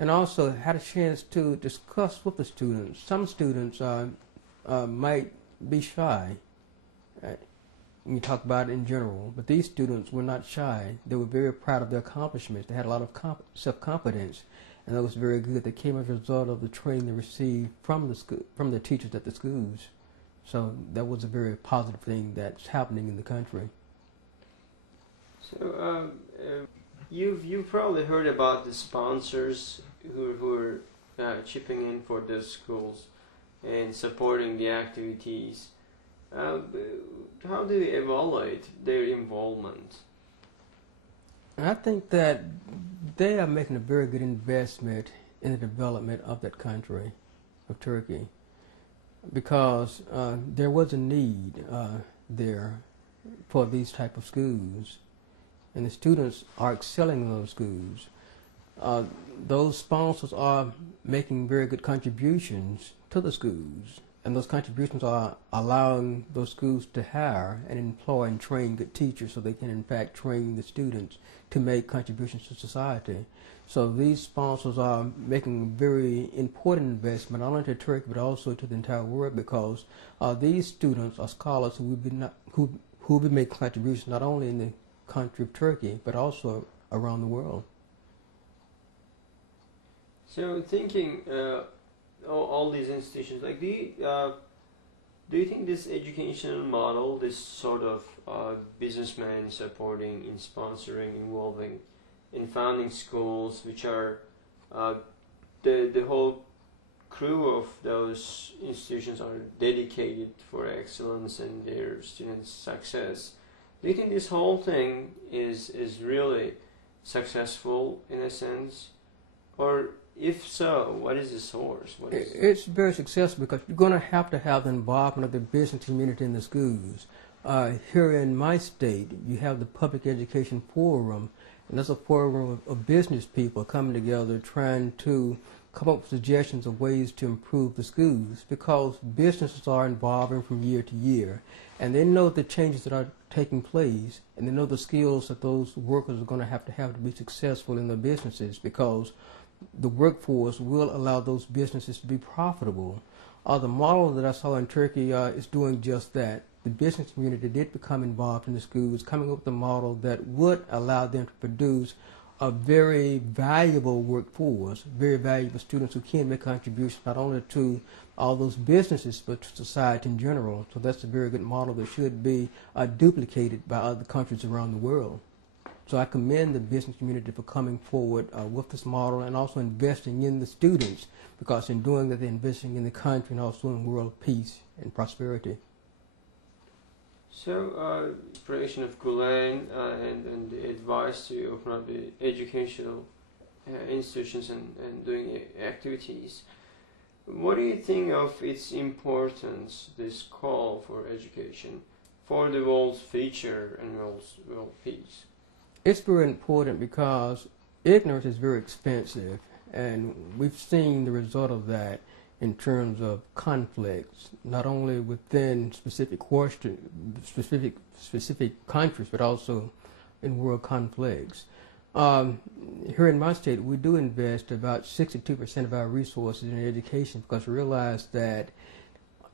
and also had a chance to discuss with the students. Some students might be shy when you talk about it in general, but these students were not shy. They were very proud of their accomplishments. They had a lot of self-confidence, and that was very good. That came as a result of the training they received from the school, from the teachers at the schools. So that was a very positive thing that's happening in the country. So you've probably heard about the sponsors who are chipping in for the schools and supporting the activities. How do you evaluate their involvement? I think that they are making a very good investment in the development of that country, of Turkey, because there was a need there for these type of schools, and the students are excelling in those schools. Those sponsors are making very good contributions to the schools, and those contributions are allowing those schools to hire and employ and train good teachers so they can in fact train the students to make contributions to society. So these sponsors are making very important investment not only to Turkey but also to the entire world, because these students are scholars who will make contributions not only in the country of Turkey but also around the world. So thinking all these institutions, like do you think this educational model, this sort of businessmen supporting, in sponsoring, involving, in founding schools, which are the whole crew of those institutions are dedicated for excellence and their students' success, do you think this whole thing is really successful in a sense? Or if so, what is the source? It's very successful because you're going to have the involvement of the business community in the schools. Here in my state, you have the Public Education Forum, and that's a forum of business people coming together trying to come up with suggestions of ways to improve the schools, because businesses are evolving from year to year, and they know the changes that are taking place, and they know the skills that those workers are going to have to be successful in their businesses, because the workforce will allow those businesses to be profitable. The model that I saw in Turkey is doing just that. The business community did become involved in the schools, coming up with a model that would allow them to produce a very valuable workforce, very valuable students who can make contributions not only to all those businesses but to society in general. So that's a very good model that should be duplicated by other countries around the world. So I commend the business community for coming forward with this model and also investing in the students, because in doing that they're investing in the country and also in world peace and prosperity. So, creation of Gulen and the advice to open up the educational institutions and doing activities. What do you think of its importance, this call for education, for the world's future and world peace? It's very important because ignorance is very expensive, and we've seen the result of that in terms of conflicts, not only within specific countries, but also in world conflicts. Here in my state, we do invest about 62% of our resources in education, because we realize that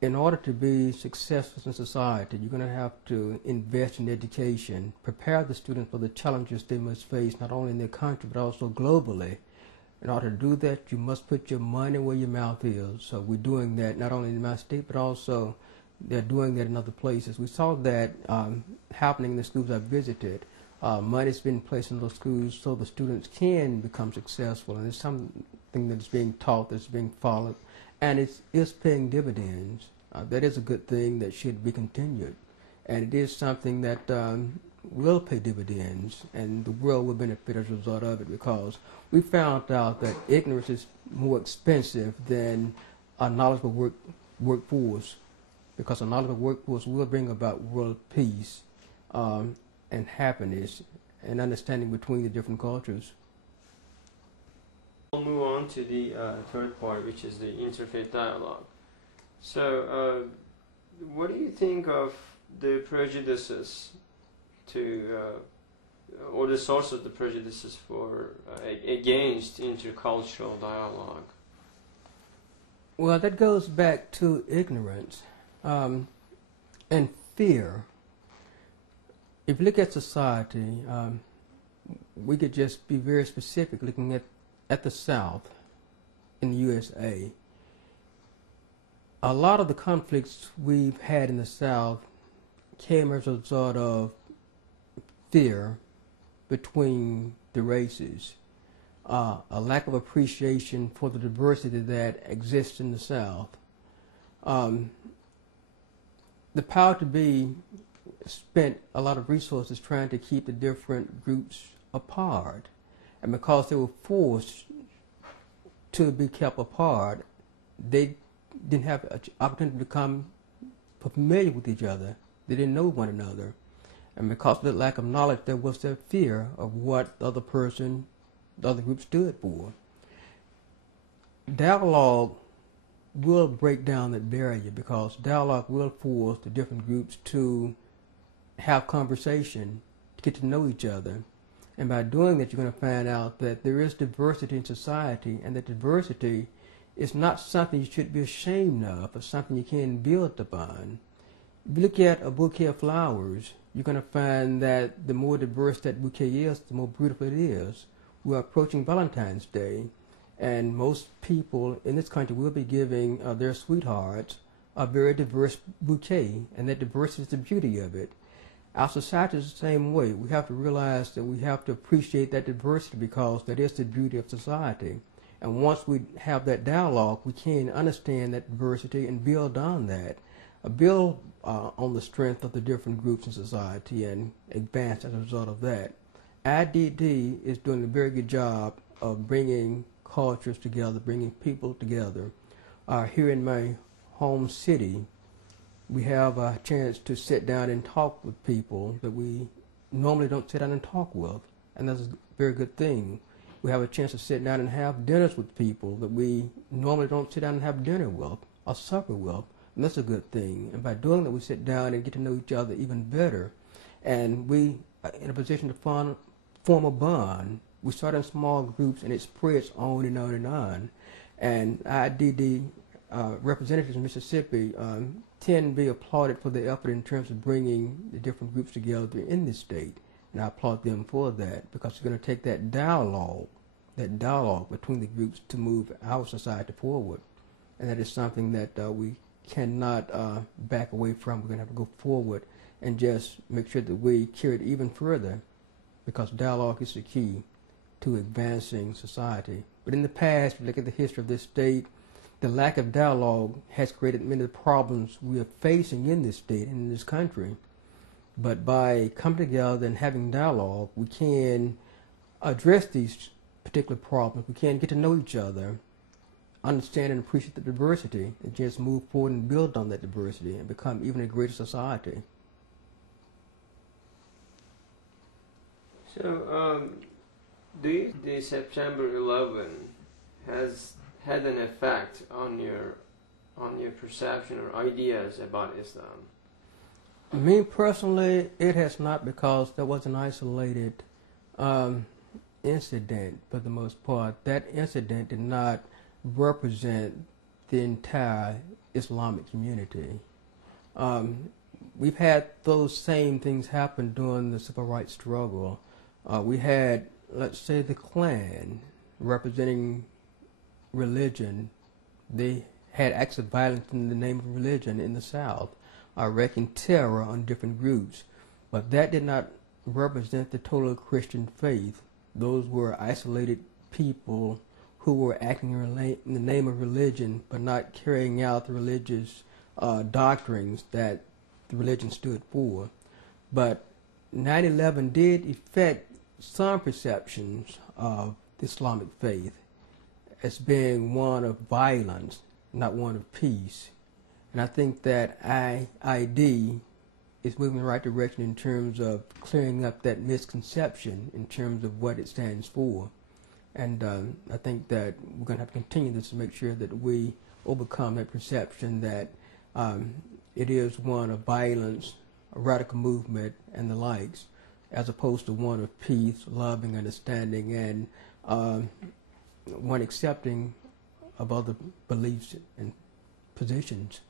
in order to be successful in society, you're going to have to invest in education, prepare the students for the challenges they must face, not only in their country, but also globally. In order to do that, you must put your money where your mouth is. So we're doing that not only in my state, but also they're doing that in other places. We saw that happening in the schools I visited. Money's been placed in those schools so the students can become successful, and it's something that's being taught, that's being followed, and it's paying dividends. That is a good thing that should be continued, and it is something that will pay dividends, and the world will benefit as a result of it, because we found out that ignorance is more expensive than a knowledgeable workforce, because a knowledgeable workforce will bring about world peace and happiness and understanding between the different cultures. We'll move on to the third part, which is the interfaith dialogue. So, what do you think of the prejudices to or the source of the prejudices for against intercultural dialogue? Well, that goes back to ignorance and fear. If you look at society, we could just be very specific looking at the South in the USA. A lot of the conflicts we've had in the South came as a result of fear between the races, a lack of appreciation for the diversity that exists in the South. The power to be spent a lot of resources trying to keep the different groups apart, and because they were forced to be kept apart, they didn't have an opportunity to become familiar with each other. They didn't know one another. And because of that lack of knowledge, there was that fear of what the other person, the other group stood for. Dialogue will break down that barrier, because dialogue will force the different groups to have conversation, to get to know each other. And by doing that, you're going to find out that there is diversity in society, and that diversity is not something you should be ashamed of, or something you can build upon. If you look at a bouquet of flowers, you're going to find that the more diverse that bouquet is, the more beautiful it is. We're approaching Valentine's Day, and most people in this country will be giving their sweethearts a very diverse bouquet, and that diversity is the beauty of it. Our society is the same way. We have to realize that we have to appreciate that diversity, because that is the beauty of society. And once we have that dialogue, we can understand that diversity and build on that. Build on the strength of the different groups in society and advance as a result of that. IDD is doing a very good job of bringing cultures together, bringing people together. Here in my home city, we have a chance to sit down and talk with people that we normally don't sit down and talk with, and that's a very good thing. We have a chance to sit down and have dinners with people that we normally don't sit down and have dinner with or supper with, and that's a good thing. And by doing that, we sit down and get to know each other even better, and we are in a position to form a bond. We start in small groups, and it spreads on and on and on. And IDD representatives in Mississippi tend to be applauded for their effort in terms of bringing the different groups together in this state. And I applaud them for that, because we're going to take that dialogue between the groups to move our society forward. And that is something that we cannot back away from. We're going to have to go forward and just make sure that we carry it even further, because dialogue is the key to advancing society. But in the past, if you look at the history of this state, the lack of dialogue has created many of the problems we are facing in this state and in this country. But by coming together and having dialogue, we can address these particular problems. We can get to know each other, understand and appreciate the diversity, and just move forward and build on that diversity and become even a greater society. So, do you think the September 11 has had an effect on your perception or ideas about Islam? Me personally, it has not, because that was an isolated incident for the most part. That incident did not represent the entire Islamic community. We've had those same things happen during the civil rights struggle. We had, let's say, the Klan representing religion. They had acts of violence in the name of religion in the South, wreaking terror on different groups. But that did not represent the total Christian faith. Those were isolated people who were acting in the name of religion, but not carrying out the religious doctrines that the religion stood for. But 9/11 did affect some perceptions of the Islamic faith as being one of violence, not one of peace. And I think that IID is moving in the right direction in terms of clearing up that misconception in terms of what it stands for. And I think that we're going to have to continue this to make sure that we overcome that perception that it is one of violence, a radical movement, and the likes. as opposed to one of peace, love, and understanding, and one accepting of other beliefs and positions.